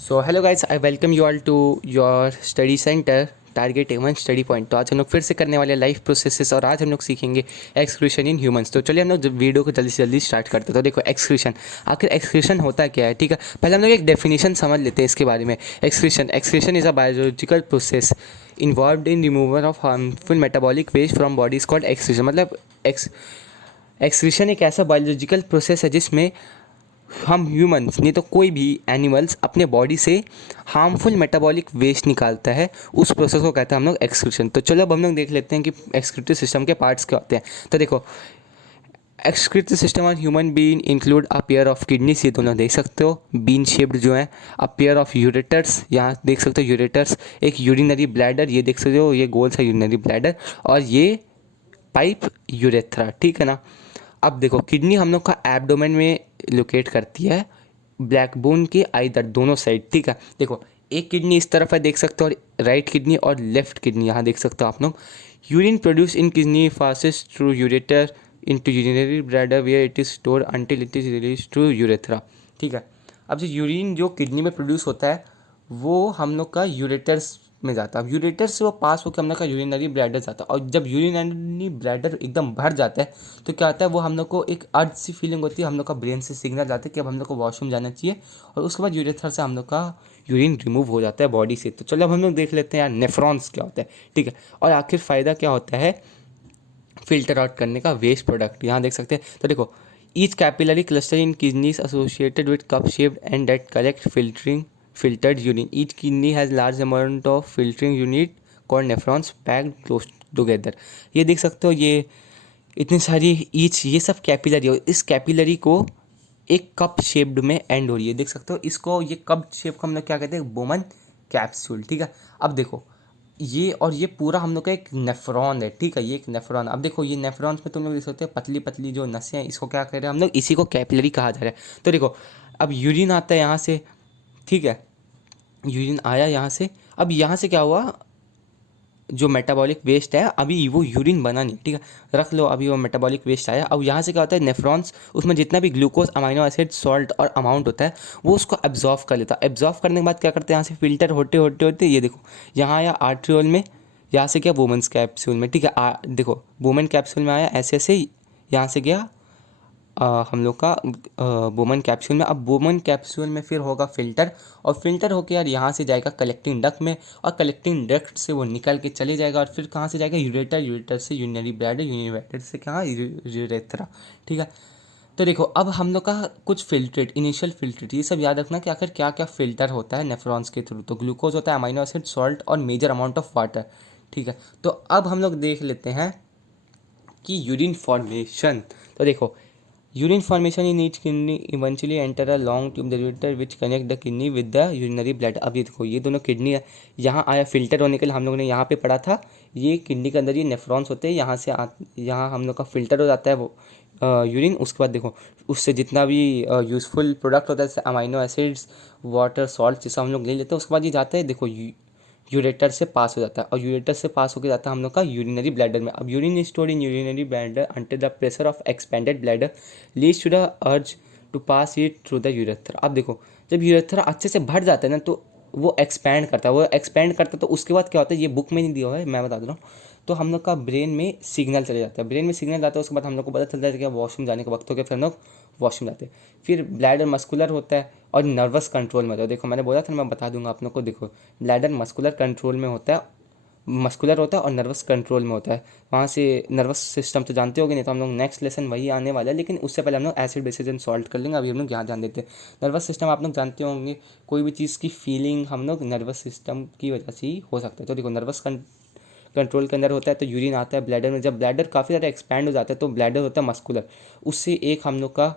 So hello guys, I welcome you all to your study center target Avon study point. तो आज हम लोग फिर से करने वाले लाइफ प्रोसेसेस और आज हम लोग सीखेंगे एक्सक्रीशन इन ह्यूमंस। तो चलिए हम लोग वीडियो को जल्दी से जल्दी स्टार्ट करते हैं। तो देखो एक्सक्रीशन, आखिर एक्सक्रीशन होता क्या है, ठीक है। पहले हम लोग एक डेफिनेशन समझ लेते हैं इसके बारे में। Excretion is a biological process involved in removal of harmful metabolic waste from bodies called excretion. मतलब एक्सक्रीशन एक ऐसा बायोलॉजिकल प्रोसेस है जिसमें हम ह्यूमंस नहीं तो कोई भी एनिमल्स अपने बॉडी से हार्मफुल मेटाबॉलिक वेस्ट निकालता है। उस प्रोसेस को कहते हैं हम लोग एक्सक्रीशन। तो चलो अब हम लोग देख लेते हैं कि एक्सक्रीटिव सिस्टम के पार्ट्स क्या होते हैं। तो देखो excretive system on human being include a pair of kidneys, ये दोनों देख सकते हो बीन शेप्ड जो है। अ पेयर ऑफ यूरेटर्स, यहाँ देख सकते हो यूरेटर्स। एक यूरिनरी ब्लैडर, ये देख सकते हो ये गोल सा यूरिनरी ब्लैडर। और ये पाइप यूरेथ्रा, ठीक है ना। अब देखो किडनी हम लोग का एब्डोमेन में लोकेट करती है, बैकबोन के आइदर दोनों साइड, ठीक है। देखो एक किडनी इस तरफ है देख सकते हो, और राइट किडनी और लेफ्ट किडनी यहाँ देख सकते हो आप लोग। Urine produce in kidney passes through ureter into urinary bladder where it is store until it is release through urethra, ठीक है। अब जो यूरिन जो किडनी में प्रोड्यूस होता है वो हम लोग का यूरेटर्स में जाता है। अब यूरेटर से वो पास होकर हम लोग का यूरिनरी ब्लैडर जाता है, और जब यूरिनरी ब्लैडर एकदम भर जाता है तो क्या होता है, वो हम लोग को एक अर्ज सी फीलिंग होती है, हम लोग का ब्रेन से सिग्नल जाता है कि अब हम लोग को वॉशरूम जाना चाहिए। और उसके बाद यूरेथर से हम लोग का यूरिन रिमूव हो जाता है बॉडी से। तो चलो अब हम लोग देख लेते हैं यार नेफ्रॉन्स क्या होता है, ठीक है। और आखिर फ़ायदा क्या होता है फिल्टर आउट करने का वेस्ट प्रोडक्ट, यहाँ देख सकते हैं। तो देखो each capillary cluster in kidneys associated with cup shaped and that collect filtered urine. Each kidney has large amount of filtering unit called nephrons packed close together. ये देख सकते हो, ये इतनी सारी ईच, ये सब कैपिलरी हो। इस कैपिलरी को एक कप शेप्ड में एंड हो रही है, देख सकते हो इसको। ये कप शेप को हम लोग क्या कहते हैं, बोमन कैप्सूल, ठीक है। अब देखो ये और ये पूरा हम लोग का एक नेफ्रॉन है, ठीक है। ये एक नेफ्रॉन। अब देखो ये नेफ्रॉन्स में तुम लोग देख सकते हो पतली पतली जो नसें हैं, इसको क्या कह रहे हैं हम लोग, इसी को कैपिलरी कहा जा रहा है। तो देखो अब यूरिन आता है यहाँ से, ठीक है। यूरिन आया यहाँ से, अब यहाँ से क्या हुआ, जो मेटाबॉलिक वेस्ट है अभी वो यूरिन बना नहीं, ठीक है, रख लो। अभी वो मेटाबॉलिक वेस्ट आया, अब यहाँ से क्या होता है नेफ्रॉन्स, उसमें जितना भी ग्लूकोज अमाइनो एसिड सॉल्ट और अमाउंट होता है वो उसको एब्जॉर्व कर लेता है। एब्जॉर्व करने के बाद क्या करते हैं, यहाँ से फिल्टर होते होते होते ये देखो यहाँ आया आर्ट्रियोल में, यहाँ से गया वुमेन्स कैप्सूल में, ठीक है। देखो वुमेन कैप्सूल में आया, ऐसे ऐसे यहाँ से गया हम लोग का बोमन कैप्सूल में। अब बोमन कैप्सूल में फिर होगा फिल्टर, और फिल्टर होके यार यहाँ से जाएगा कलेक्टिंग डक्ट में, और कलेक्टिंग डक्ट से वो निकल के चले जाएगा, और फिर कहाँ से जाएगा, यूरेटर, यूरेटर से यूरिनरी ब्लैडर, यूरिनरी ब्लैडर से कहाँ, यूरेथ्रा, ठीक है। तो देखो अब हम लोग का कुछ फिल्ट्रेट, इनिशियल फिल्ट्रेट, ये सब याद रखना कि आखिर क्या क्या फिल्टर होता है नेफ्रॉन्स के थ्रू। तो ग्लूकोज होता है, अमाइनो एसिड, सॉल्ट और मेजर अमाउंट ऑफ वाटर, ठीक है। तो अब हम लोग देख लेते हैं कि यूरिन फॉर्मेशन। तो देखो urine formation in each kidney eventually enter a long tube ureter which connect the kidney with the urinary bladder. अब ये देखो ये दोनों किडनी है, यहाँ आया फिल्टर होने के लिए, हम लोगों ने यहाँ पे पढ़ा था ये किडनी के अंदर ये नेफ्रॉन्स होते हैं, यहाँ से यहाँ हम लोग का फिल्टर हो जाता है वो यूरिन। उसके बाद देखो उससे जितना भी यूज़फुल प्रोडक्ट होता है जैसे अमाइनो एसिड्स, वाटर, सॉल्ट, जैसा हम लोग ले लेते हैं, उसके बाद ये जाता है देखो यूरेटर से पास हो जाता है, और यूरेटर से पास होकर जाता है हम लोग का यूरिनरी ब्लैडर में। अब urine stored in urinary bladder until the pressure of expanded bladder leads to the urge to pass it through the urethra. अब देखो जब यूरेथ्रा अच्छे से भर जाता है ना तो वो एक्सपैंड करता है, तो उसके बाद क्या होता है, ये बुक में नहीं दिया हुआ है, मैं बता दे रहा हूँ। तो हम लोग का ब्रेन में सिग्नल चले जाता है, ब्रेन में सिग्नल जाता है, उसके बाद हम लोग को पता चलता है कि वॉशरूम जाने का वक्त हो गया, फिर हम लोग वॉशरूम जाते हैं। फिर ब्लैडर मस्कुलर होता है और नर्वस कंट्रोल में होता है। देखो मैंने बोला था ना, मैं बता दूंगा आप लोग को। देखो ब्लैडर मस्कुलर कंट्रोल में होता है, मस्कुलर होता है और नर्वस कंट्रोल में होता है। वहाँ से नर्वस सिस्टम तो जानते होगे, नहीं तो हम लोग नेक्स्ट लेसन वही आने वाला है, लेकिन उससे पहले हम लोग एसिड बेसिस एंड सॉल्ट कर लेंगे। अभी हम लोग यहाँ ध्यान देते हैं नर्वस सिस्टम। आप लोग जानते होंगे कोई भी चीज़ की फीलिंग हम लोग नर्वस सिस्टम की वजह से ही हो सकता है। तो देखो नर्वस कंट्रोल के अंदर होता है, तो यूरिन आता है ब्लैडर में। जब ब्लैडर काफ़ी ज़्यादा एक्सपैंड हो जाता है तो ब्लैडर होता है मस्कुलर, उससे एक हम लोग का